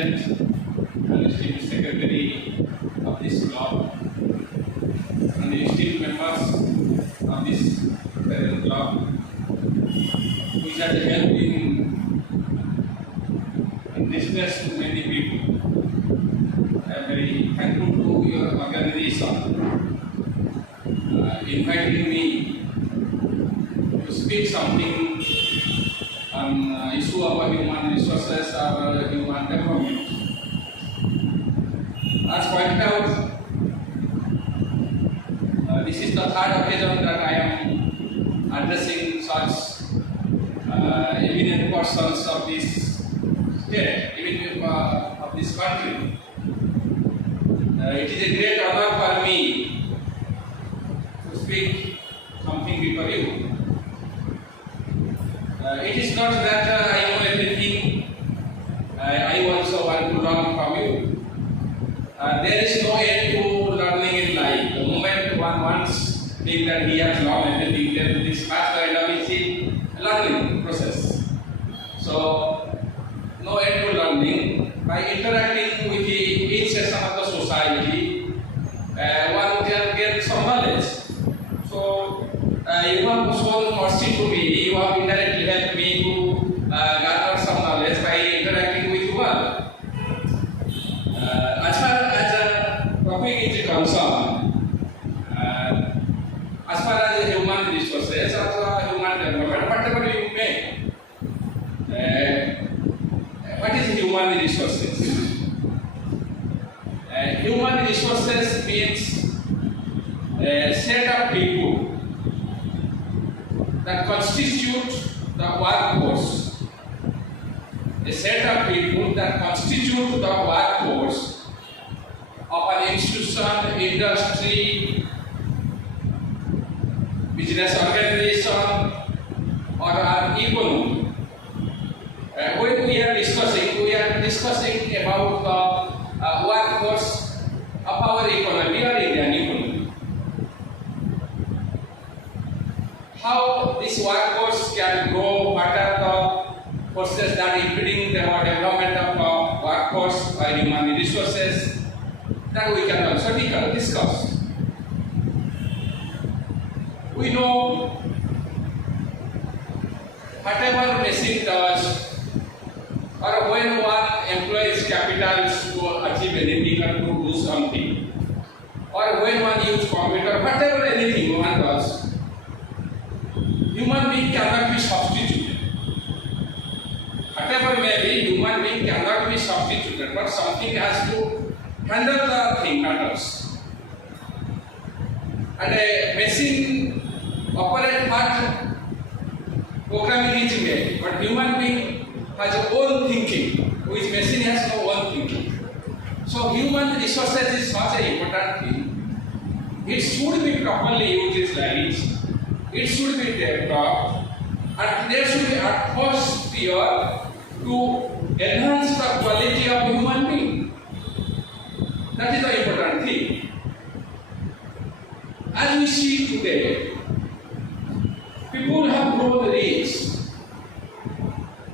President and esteemed Secretary of this club and the esteemed members of this parent club, which has helped in distress to many people. I am very thankful to your organization inviting me to speak something on issue of human resources or human development. As pointed out, this is the third occasion that I am addressing such eminent persons of this state, even of this country. It is a great honor for me to speak something before you. It is not that I know everything. I also want to learn from you. There is no end to learning in life. The moment one wants to think that he has learned everything, then this past kind of is a learning process. So, no end to learning. By interacting with each section of the society, one can get some knowledge. So, you have shown mercy to me. You have indirectly helped me to gather some knowledge by interacting with you all. As far as the topic is concerned, as far as the human resources or human development, whatever you may, what is human resources? Human resources means a set of people that constitute the workforce. A set of people that constitute the workforce of an institution, industry, business organization, or an economy. When we are discussing about the workforce of our economy or Indian economy. How this workforce can grow, what are the forces that impeding the development of workforce or human resources, that we can also discuss. We know whatever machine does, or when one employs capitals to achieve anything or to do something, or when one uses computer, whatever anything one does, human being cannot be substituted. Whatever may be, human being cannot be substituted, but something has to handle the thing matters. And a machine operates what programming is made, but human being has own thinking, which machine has no own thinking. So human resources is such an important thing. It should be properly utilized. It should be developed, and there should be atmosphere to enhance the quality of human being. That is the important thing. As we see today, people have grown rich.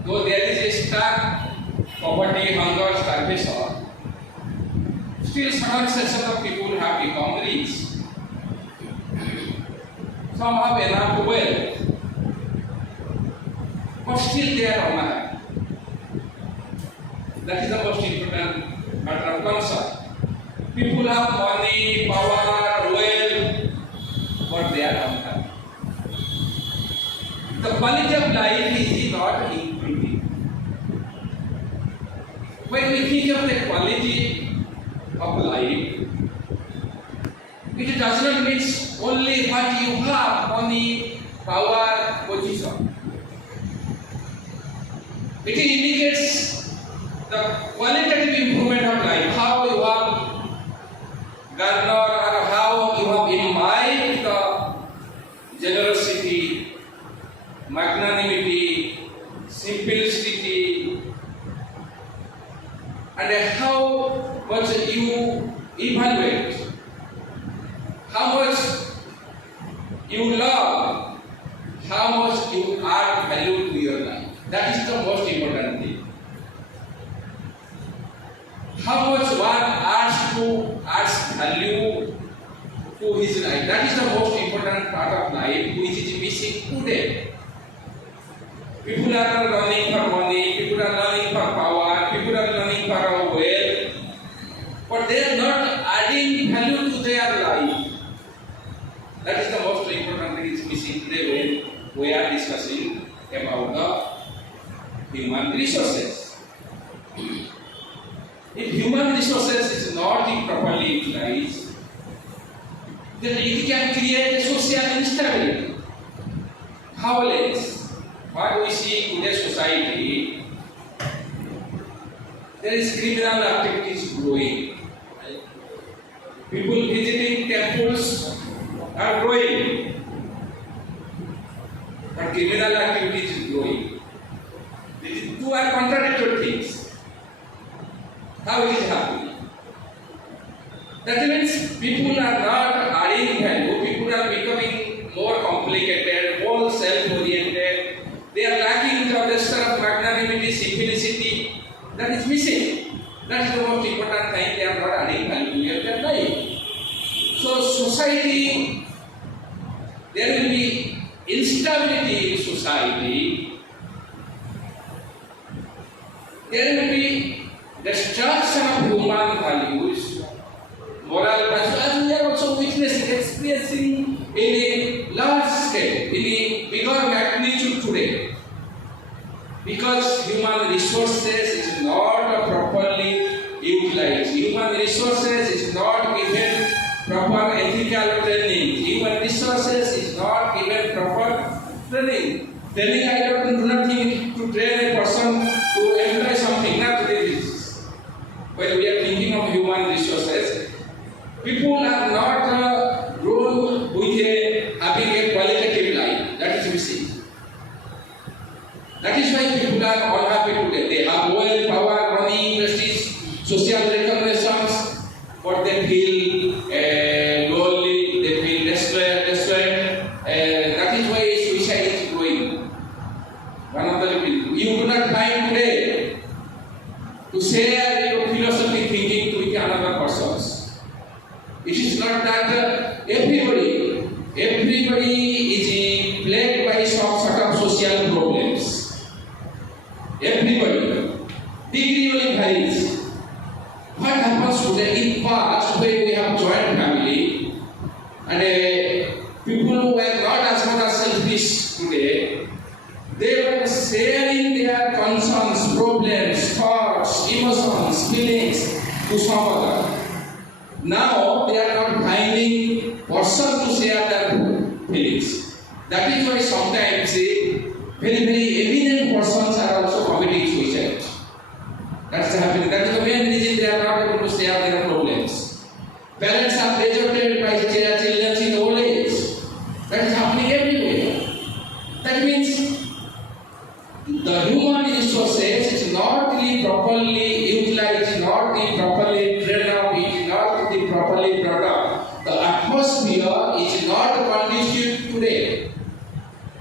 Though there is a stark poverty, hunger, starvation, still certain sections of people have become rich. Some have enough wealth, but still they are unhappy. That is the most important matter of concern. People have money, power, wealth, but they are unhappy. The quality of life is not improving. When we think of the quality of life, it does not mean only what you have, money, power, position. It indicates the qualitative improvement of life, how you have garnered or how you have imbibed the generosity, magnanimity, simplicity, and how much you evaluate, how much you love, how much you add value to your life. That is the most important thing. how much one adds value to his life. That is the most important part of life which is missing today. People are running for money, people are running for power, people are running for wealth, but they are not adding value to their life. That is the most important thing is missing today when we are discussing about the human resources. If human resources is not properly utilized, then it can create a social instability. How else? What we see in today's society, there is criminal activities growing. People visiting temples are growing, but criminal activities is growing. These two are contradictory things. How it is happening? That means people are not adding value, people are becoming more complicated, more self-oriented. They are lacking the vesture of magnanimity, simplicity. That is missing. That is the most important thing. They are not adding value to their life. So society, there will be instability in society. There will be destruction of human values, moral values, as we are also witnessing, experiencing in a large scale, in a bigger magnitude today. Because human resources is not properly utilized. Human resources is not given proper ethical training. Human resources is not given proper training. Training, I do not think to train a person to employ something, not this. When we are thinking of human resources, people are not grown with having a qualitative life. That is missing. That is why people are unhappy today. They have wealth, power, money, prestige, social recognitions, but they feel lonely, they feel desperate. That is why suicide is growing. One of the people. You do not find today to share your philosophic thinking with another persons. It is not that everybody is plagued by some sort of social problems. Everybody. Degree only varies. What happens today in past when we have joint family and people who were not as much as selfish today, they were sharing their concerns, problems, thoughts, emotions, feelings to some other. Now they are not finding person to share their feelings. That is why sometimes very eminent persons are also committing suicide. That's happening. That is the main reason they are not able to share their problems. Parents are deserted by their children in old age. That is happening everywhere. That means the human resources is not properly utilized, not properly trained up, is not properly brought up. The atmosphere is not conducive today.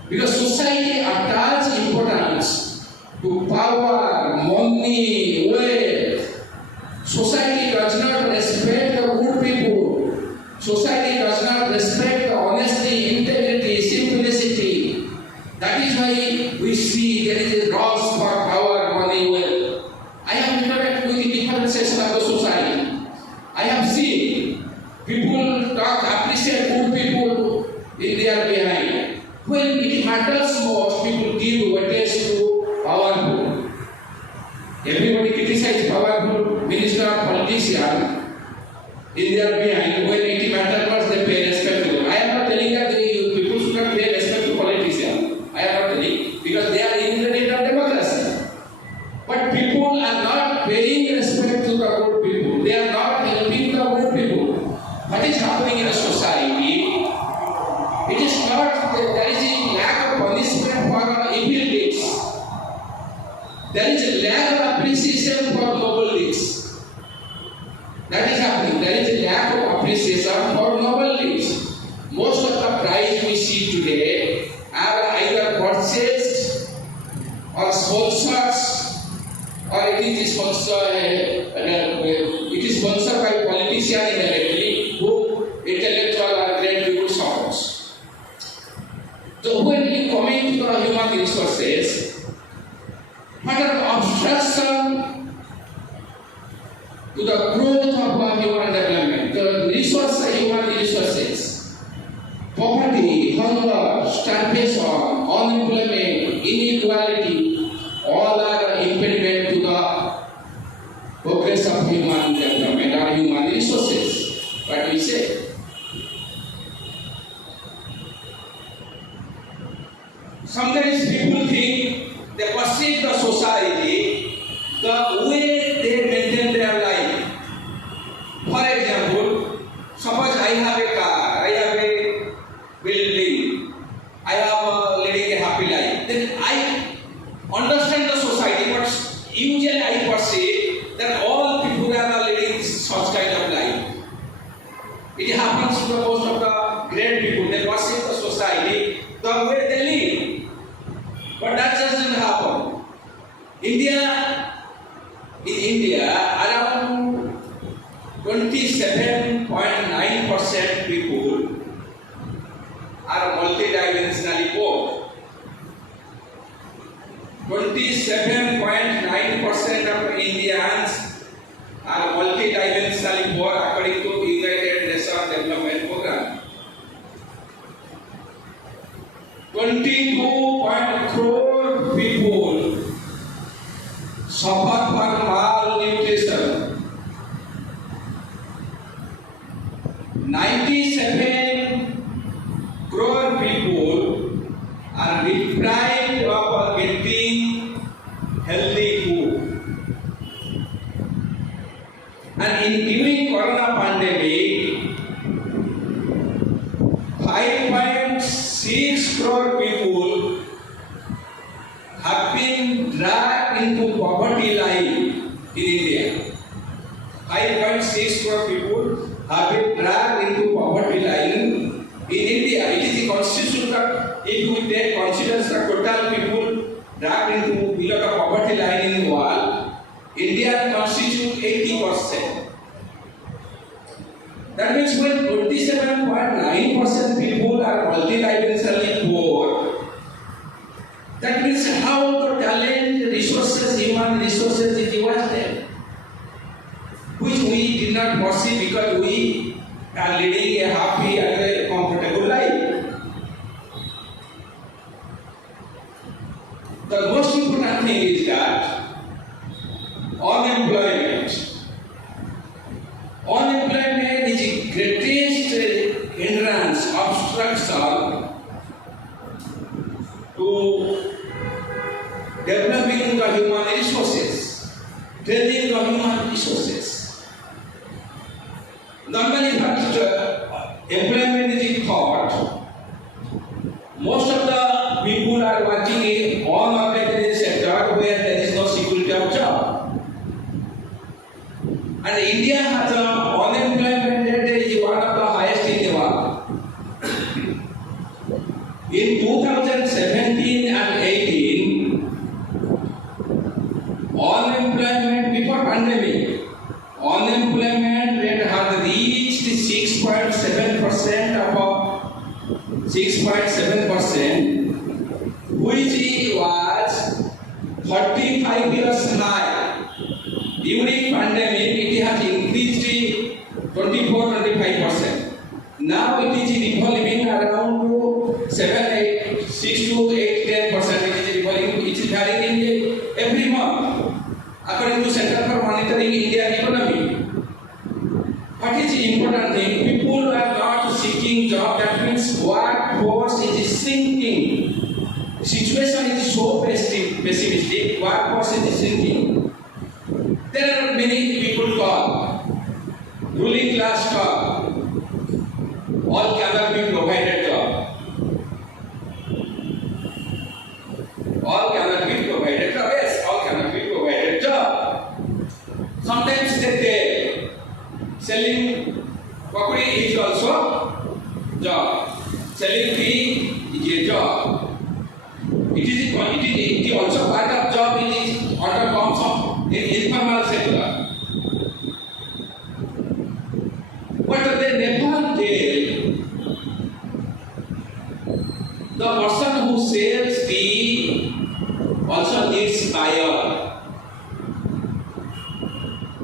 Because society attaches importance to power, money, wealth. Society does not respect the good people. Society does not respect the honesty, integrity, simplicity. That is why we see there is a rush for power, money, wealth. I have interacted with different sections of the society. I have seen people appreciate good people in their behind. When it matters most, people give weightage to powerful. Everybody criticizes powerful minister, politician in their behind. When it matters most, they pay respect to them. I am not telling that people should not pay respect to politicians. I am not telling because they are ingredient of democracy. But people are not paying respect to the good people. They are not helping the good people. What is happening in a society? It is not there is a lack of punishment for evil deeds. There is a lack of appreciation for noble deeds. That is happening. There is a lack of appreciation for noble deeds. Most of the prize we see today are either purchased or sponsored or it is sponsored by politicians indirectly who intellectual or great people supports. So when you come into the human resources, what are the obstruction to the growth of our human development? The human resources, poverty, hunger, starvation, unemployment, inequality, all are impediment to the progress of human development or human resources. What we say? Sometimes people think they perceive the society the way they maintain their life. For example, suppose I have a car, I have a building, I have living a happy life. Then I understand the society, but usually I perceive that all people are living such kind of life. It happens to the most of the great people. They perceive the society the way they live. But that doesn't happen. In India, around 27.9% people are multidimensionally poor. 27.9% of Indians are multidimensionally poor according to United Nations Development Program. 22 crore people suffer from malnutrition. 97 crore people are deprived of getting healthy food. And during Corona pandemic, 5.6 crore people have been dragged into poverty line in India. 5.6 crore people have been dragged into poverty line in India. It is the constitution that if we take consideration the total people dragged into below the poverty line in the world, India constitutes 80%. That means when 27.9% people are multidimensionally poor, that means how the talent, resources, human resources is wasted, which we did not perceive because we are leading a happy and a comfortable life. The most important thing is that unemployment. Unemployment is the greatest hindrance, obstruction to developing the human resources, training the human resources. Normally, employment is a thought. Most of the people are working in unorganized sector where there is no security of job. And India has an unemployment rate is one of the highest in the world. In 2017 and 18, unemployment before pandemic, unemployment rate has reached 6.7% of 6.7%, which was 35 years high. During pandemic, it has increased 24-25%. Now it is revolving around to 6 to 8, 10%. It is revolving. It is varying every month according to Center for Monitoring Indian Economy. What is the important thing? People are not seeking job. That means workforce is sinking. The situation is so pessimistic. Workforce is sinking. There are many people call, ruling class call, all cannot be provided job. All cannot be provided job. Yes, all cannot be provided job. Sometimes they selling pakuri is also job. Selling tea is a job. It is also part of job. It is under forms of in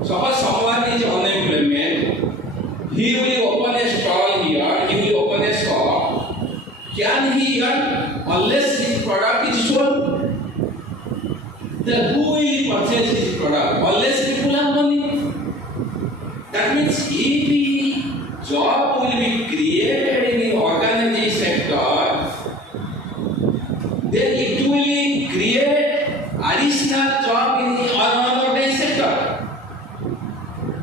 Suppose someone is unemployment, he will open a stall here, he will open a shop. Can he earn unless his product is sold? Then who will purchase his product unless people have money? That means if the job will be created in the organizing sector, then it will create additional job in the unorganized sector.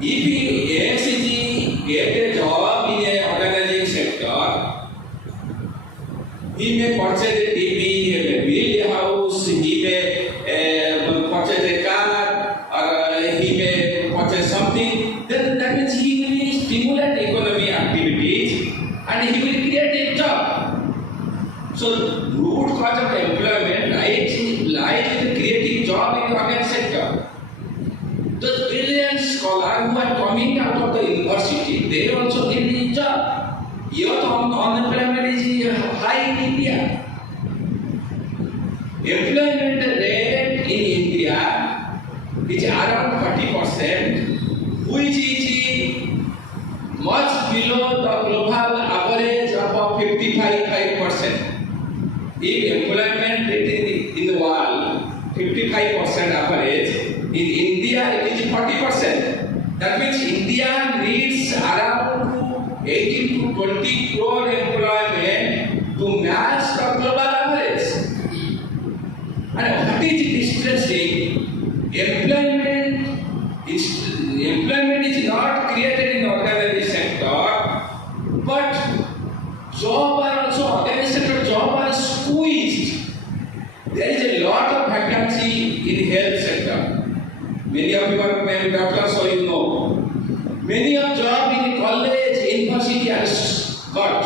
If ASCG get a job in an organizing sector, he may purchase a TV, he may build a house, he may purchase a car, or he may purchase something. Then that means he will stimulate economic activities and he will create a job. So root cause of employment lies in the creating job in the organized sector. The brilliant scholars who are coming out of the university, they also need a job. Youth unemployment is high in India. Employment rate in India is around 40%, which is much below the global average of 55%. If employment rate in the world 55% average, in India it is 40%. That means India needs around 18 to 20 crore employment to match the global average. And what is distressing? Employment is not created in the organized sector, but job are also organized sector job are squeezed. There is a lot of vacancy in health sector. Many of you are maybe doctors, so you know. Many of job in college, university are got.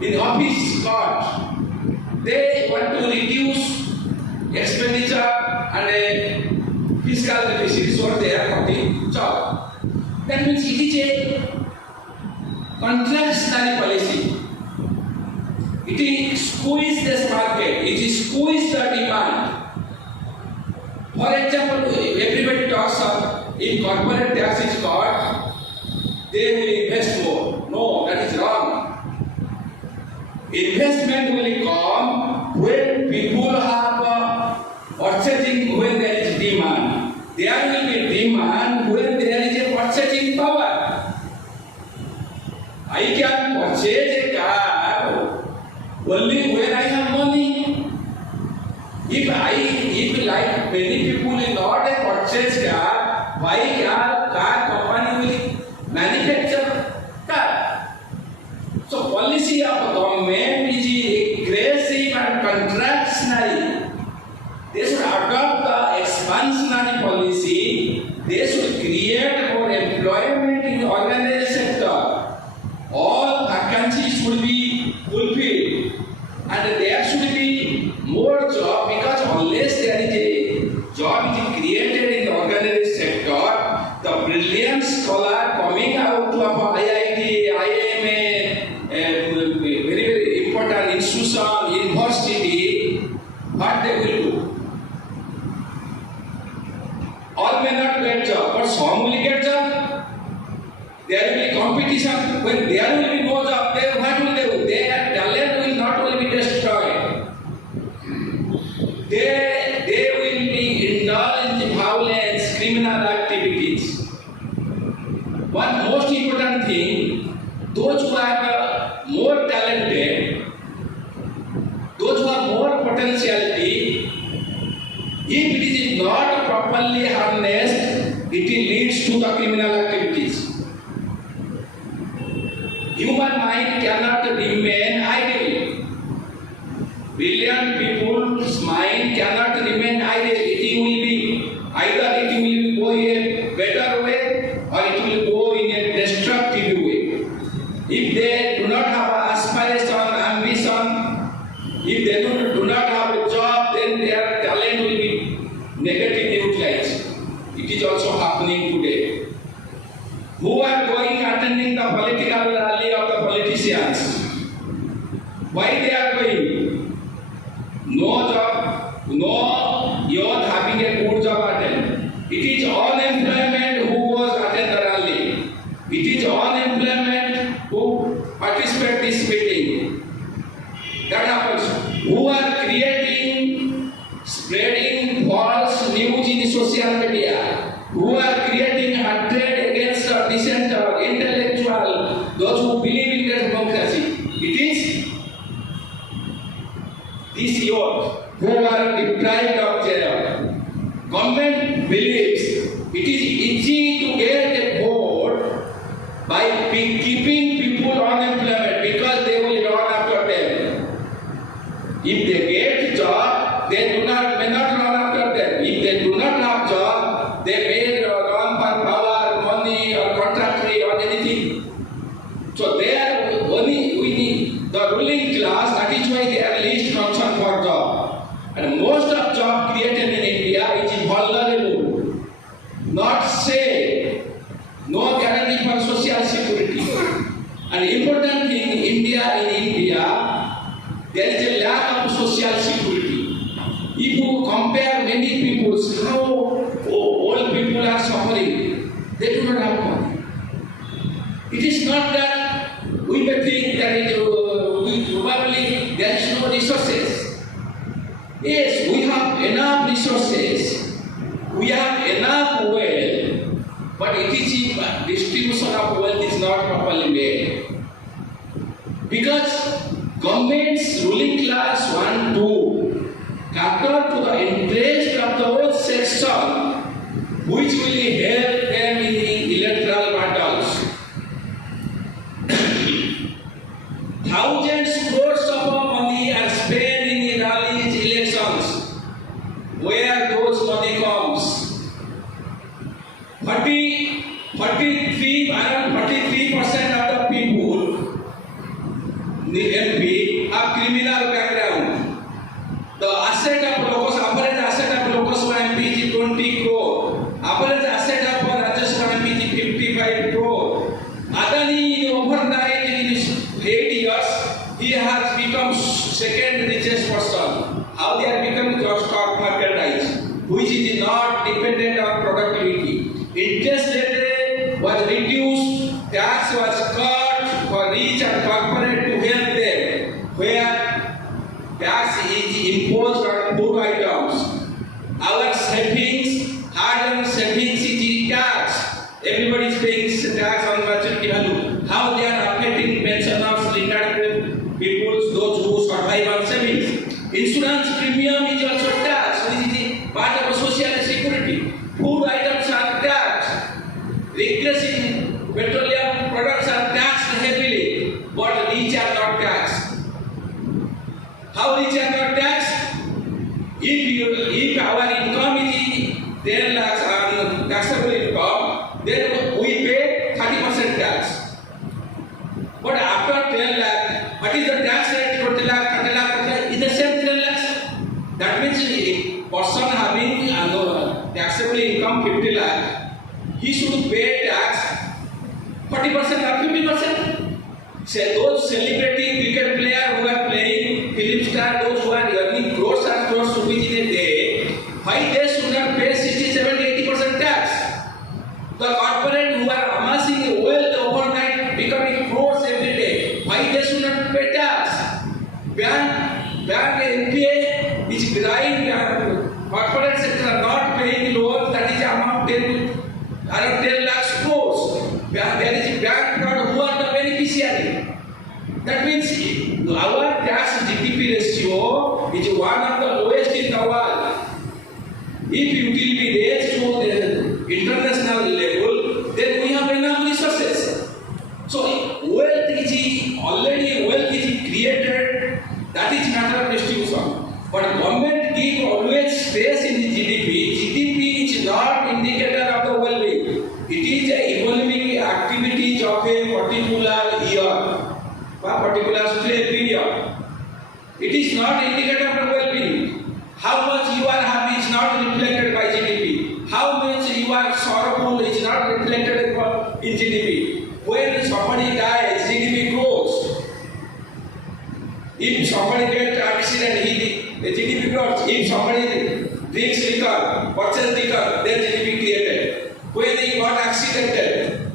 In office got. They want to reduce expenditure and a fiscal deficit, so they are cutting job. That means it is a contractionary policy. It is squeeze this market, it is squeeze the demand. For example, everybody talks of if corporate tax is cut, they will invest more. No, that is wrong. Investment will come when people have purchasing, when there is demand. There will be demand when there is a purchasing power. I can purchase a car only when I have money. If like many people will not purchase car, why car company will manufacture car? So policy of government is aggressive and contractionary. They should adopt the expansionary policy. They should create more employment in the organized sector. All vacancies should be fulfilled, and there should be more job, because unless there is a job is created in the organized sector, the brilliant scholar coming out of IIT, IIM, very very important institution, university, what they will do? All may not get job, but some will get job. There will be competition. When there will be no job, then what will they do? Their talent will not only be destroyed. They will be indulged in violence, criminal activities. One most important thing, those who are more talented, those who have more potentiality, if it is not properly harnessed, it leads to the criminal activities. Human mind cannot remain idle. Brilliant people's mind cannot remain idle. It will be either it will go in a better way or it will go in a destructive way. If they do not have aspiration, ambition, if they do not have a job, then their talent will be negatively utilized. It is also happening today. Who are going attending the political rally of the politicians? Why they are going? No job, no youth having a good job attend. It is unemployment social media, who are creating hatred against the dissenter, intellectual, those who believe in democracy. It is these youth who are deprived of their government believes it is easy to get a vote by keeping people unemployment because they will run after them. If they get job, they may not run after them. If they do not have job, they may run for power, money, or contractory or anything. So they are only winning the ruling class. That is why they are least concerned for job. And most of job created in India is vulnerable, not safe, no guarantee for social security. An important thing in India, there is a lack of social security. If you compare many people, how old people are suffering, they do not have money. It is not that we may think that probably there is no resources. Yes, we have enough resources, we have enough wealth, but it is distribution of wealth is not properly made. Because government's ruling class want to cater to the interest of the whole section, which will help them in the electoral battles. Thousands crores of money are spent in rallies, elections. Where those money comes? 43% of the people, the MP, have criminal background. The asset of locus, average asset of locus MP is 20 crore. Average asset of Rajasthan MP is 55 crore. Adani overnight in 8 years, he has become second richest person. How they have become stock market rise, which is not dependent on productivity. Interest rate was reduced, tax was cut for rich and corporate to help them, where tax is imposed on food items. Our savings, hard-earned savings is tax. Everybody is paying tax on maturity value. How they are affecting pensioners, retired people, those who survive on savings. Insurance premium is also tax, which is part of social security. Food items are taxed. Regressive petroleum products are taxed heavily, but rich are not taxed. How rich are not taxed? If our income is 10 lakhs on taxable income, then we pay 30% tax. But after 10 lakh, what is the tax rate? 20 lakh, 30 lakh, is the same 10 lakhs. That means a person having taxable income 50 lakh, he should pay tax 40% or 50%. Say those celebrity cricket players who are playing, film star, those who are earning crores and crores rupees in a day, why they should not pay 60, 70, 80% tax? The corporate who are amassing wealth overnight, becoming crores every day, why they should not pay tax? Bank NPA is growing, corporate sector are not paying loan, that is amount 10 lakhs crores. There is a bank fraud, who are the beneficiary? That means our tax GDP ratio is one of the lowest in the world. If it will be raised to the international level, then we have enough resources. So wealth is created, that is matter of distribution. But government give always space in the GDP. GDP is not indicator of the well-being. It is a evolving activities of a particular year, a particular period. It is not indicator of well-being. How much you are happy is not reflected by GDP. How much you are sorrowful is not reflected in GDP. When somebody dies, GDP grows. If somebody gets accident, the GDP grows. If somebody drinks liquor, purchases liquor, then GDP created. When he got accidented,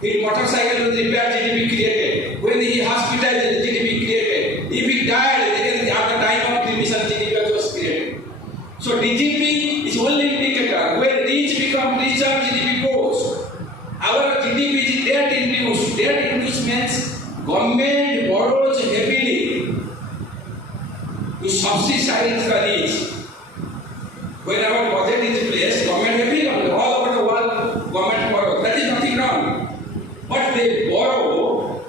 his motorcycle was repaired, GDP created. When he hospitalized, GDP created. If he died, then at the time of cremation, GDP was created. So GDP is only indicator. When decides the needs. When our budget is placed, government every all over the world, government borrow. That is nothing wrong. But they borrow.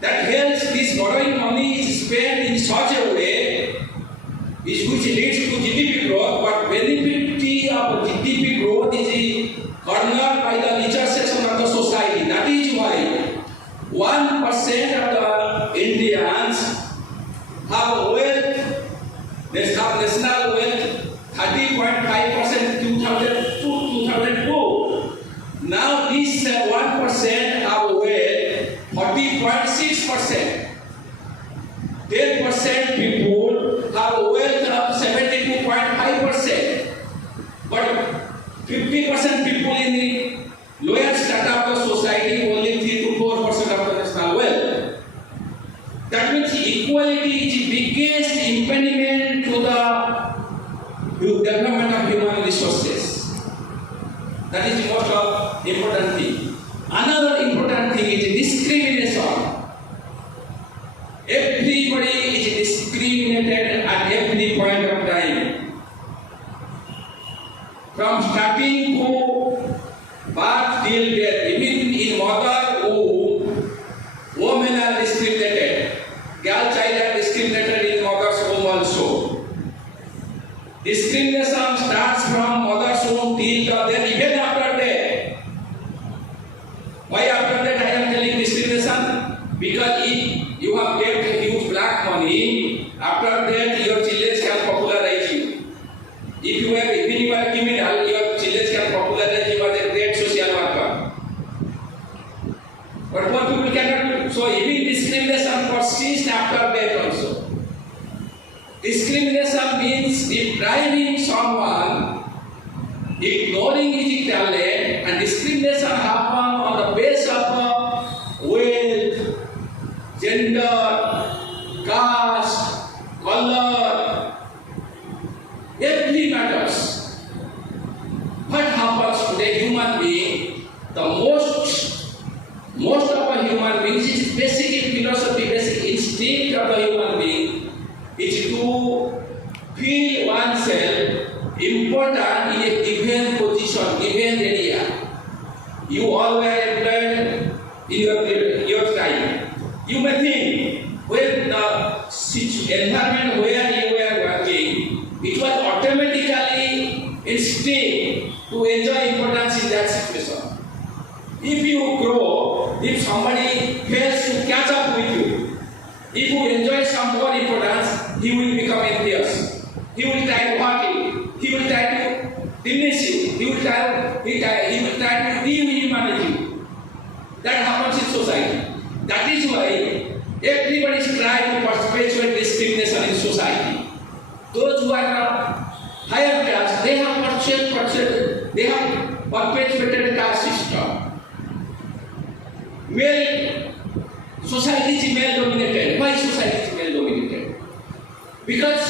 That helps this borrowing money is spent in such a way which leads to GDP growth, but benefit of GDP growth is cornered by the richer section of the society. That is why 1% of the Indians have wealth, they have national wealth 30.5% 2000 to 2002. Now this 1% have wealth 40.6%. 10% people have wealth of 72.5%. But 50% people in the lower strata of the society only 3 to 4% of the national wealth. That means equality is the biggest impediment to the development of human resources. That is the most important thing. Another important thing is discrimination. Everybody is discriminated at every point of time. From starting to birth till death, even in mother womb, women are discriminated. Girl child are discriminated in mother's womb also. Discrimination starts from mother's womb till the death, even after death. Why after that I am telling discrimination? Because if you have kept a huge black money, after that your children can popularize you. If you have even you are criminal, your children can popularize you as a great social worker. But what people cannot do. So even discrimination persists after death also. Discrimination means depriving someone, ignoring his talent, and discrimination happens on the basis of wealth, gender, caste, color, every matters. What happens to the human being? The most of a human being, which is basic in philosophy, basic instinct of the human being, is to feel oneself important in a given position, given area. You all were employed in your time. You may think when the environment where you were working, it was automatically instinct to enjoy importance in that situation. If you grow, if somebody fails to catch up with you, if you enjoy some more importance, he will become envious. He will try to hurt you. He will try to diminish you. He will try to dehumanizate you. That happens in society. That is why everybody is trying to perpetuate discrimination in society. Those who are higher class, they have perpetuated a caste system. Male society is male dominated. Why society is male dominated? Because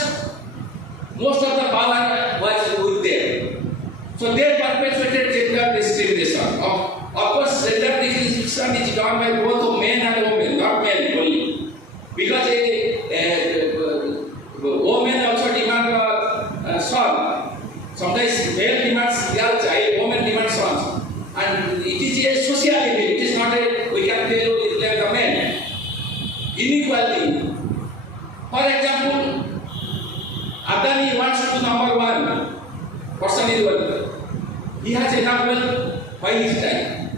most of the power was with them. So they perpetuated gender discrimination. Of course, gender discrimination is done by both men and women, not men only. Because women also demand a son. Sometimes male demands girl child, women demand sons. And it is a social event. It is not a, we can tell you, like the men. Inequality. For example, Adani wants to number one person in the world. He has enough wealth by his time.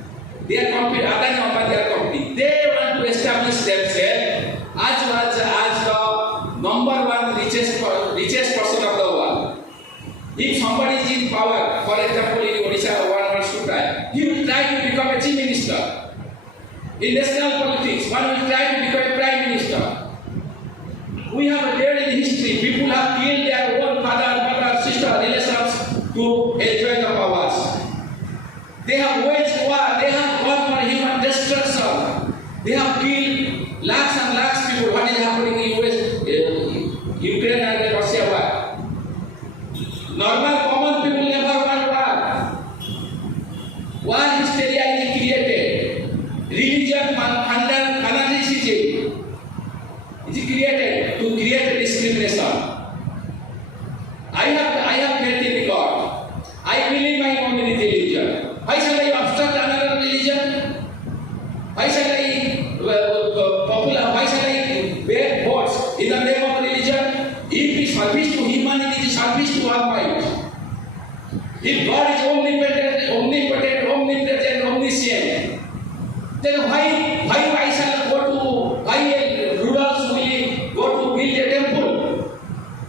They are competing, Adani and they are competing. They want to establish themselves as the number one richest person of the world. If somebody is in power, for example in Odisha, one wants to try, he will try to become a chief minister. In national politics, one will try to become a prime minister. We have a day in history, people have killed their own father, mother, sister, relations to enjoy the powers. They have waged war, they have gone for human destruction. They have killed lakhs and lakhs of people. What is happening in Ukraine and Russia war? Normal common people never want war. War hysteria is created. Religion fanaticism is created to create a discrimination. If God is omnipotent, omnipresent, omniscient, then why shall why rulers will go to build a temple?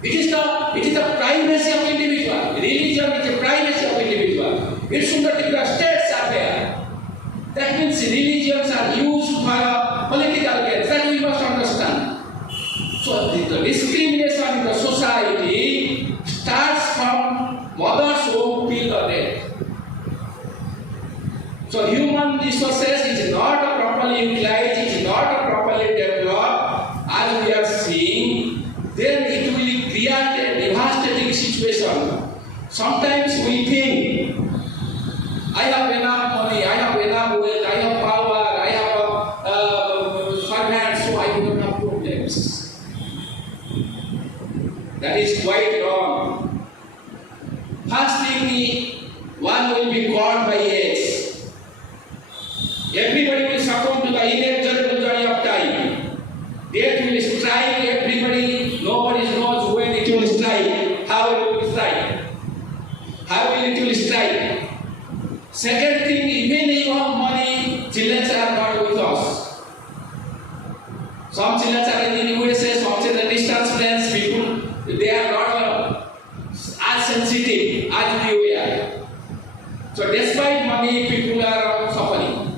It is the privacy of individual. Religion is the privacy of individual. It should not be the state's affair. That means religions are used for political gains. That we must understand. So the discrimination in the society starts from mother's womb till the death. So human resources is not properly utilized, it is not properly developed, as we are seeing, then it will create a devastating situation. Sometimes we think, I have enough money, I have enough wealth, I have power, I have servants, so I don't have problems. That is quite wrong. First thing, one will be caught by age. Everybody will succumb to the inexorable journey of time. Death will strike everybody. Nobody knows when it will strike, how it will strike. How will it will strike? Second thing, even if you have money, children are not with us. Some children are in the USA, some children distance friends, people, they are not as sensitive as we are. So despite money, people are suffering.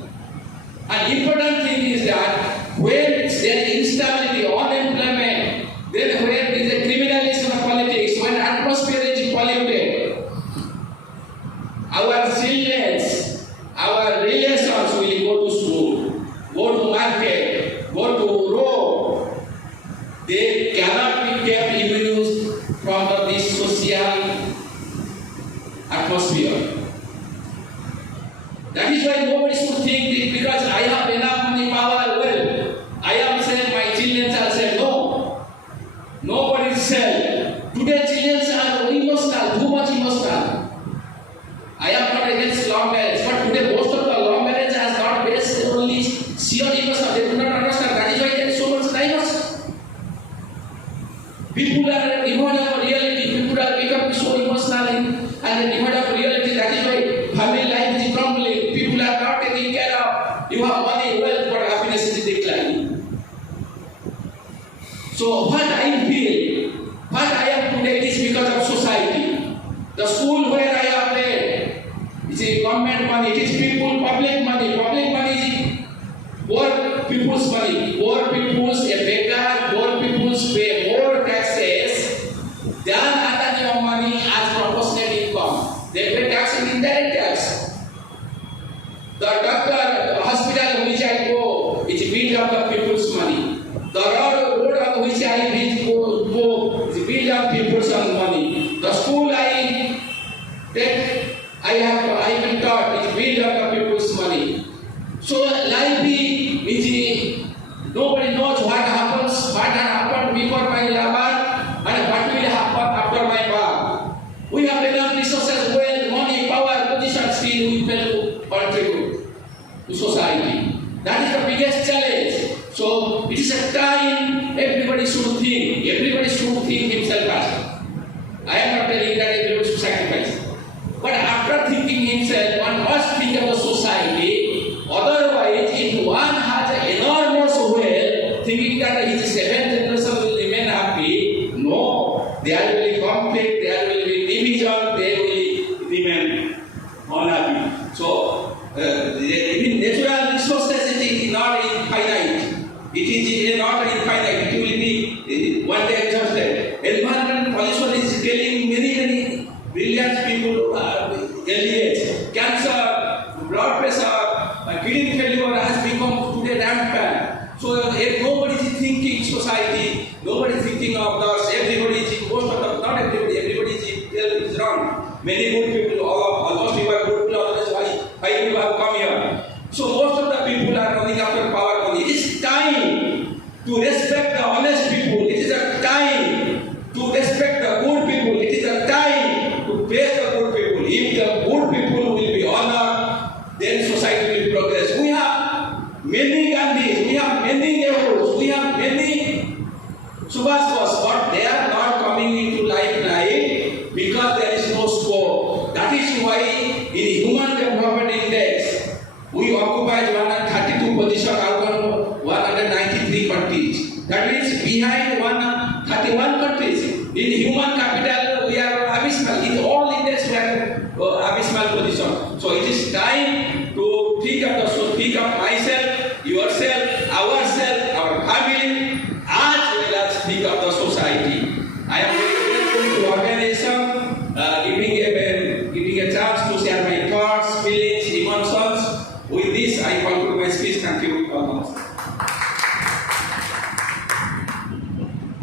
An important thing is that when there is instability, unemployment, then when there is a criminalization of politics, when atmosphere is polluted, our children, our relations will go to school, go to market, go to road. They cannot be kept immune from this social atmosphere. That is why nobody should think that because I have enough money, power, wealth, I am saying my children are saying no. Nobody said. Today children are emotional, too much emotional. I am not against long marriage, but today most of the long marriage has not based only sheer emotion. They do not understand. That is why there is so much diverse. People are devoid of reality. People are becoming so emotional and devoid of reality. That is why family life is crumbling. People are not taking care of. You have money, wealth, but happiness is declining. So what I feel, what I am today is because of society. The school where I have played, it is government money, it is people, public money. Public money is poor people's money. Poor people's, a beggar, poor people's pay more taxes than other money as proportionate income. They pay tax and indirect tax. The doctor, the hospital which I go, it's built of the people's money. The road on which I go, it's built of people's money. The school I take, I have been taught, it's built of the people's money. So life is nobody knows what happens, what happened before my birth, and what will happen after my birth. We have enough resources, wealth, money, power, position, still we fail to contribute to society. That is the biggest challenge. So it is a time everybody should think himself first. I am not telling that everybody should sacrifice. But after thinking himself, one must think of the society. Otherwise, if one has an enormous wealth, thinking that his seventh generation will remain happy, no, there will be conflict, there will be division, they will remain unhappy. So, even natural resources, it is not infinite. It is not infinite. It will be one day exhausted. Environment pollution is killing many brilliant people early age. Cancer, blood pressure, kidney failure has become today rampant. So nobody is thinking society, nobody is thinking of us. Everybody is most of the not everybody is wrong. Many good people, almost people are good people. Otherwise, why people have come here? So most of the people are running after power money. It is time to respect the honest people. It is a time to respect the good people. It is a time to praise the good people. If the good people will be honored, then society will progress. We have many Gandhis, we have many Nehrus, we have many Subhash Bose, but they are not coming into life because there is no scope. That is human capital, we are abysmal. In all index, we are abysmal position. So it is time to think of myself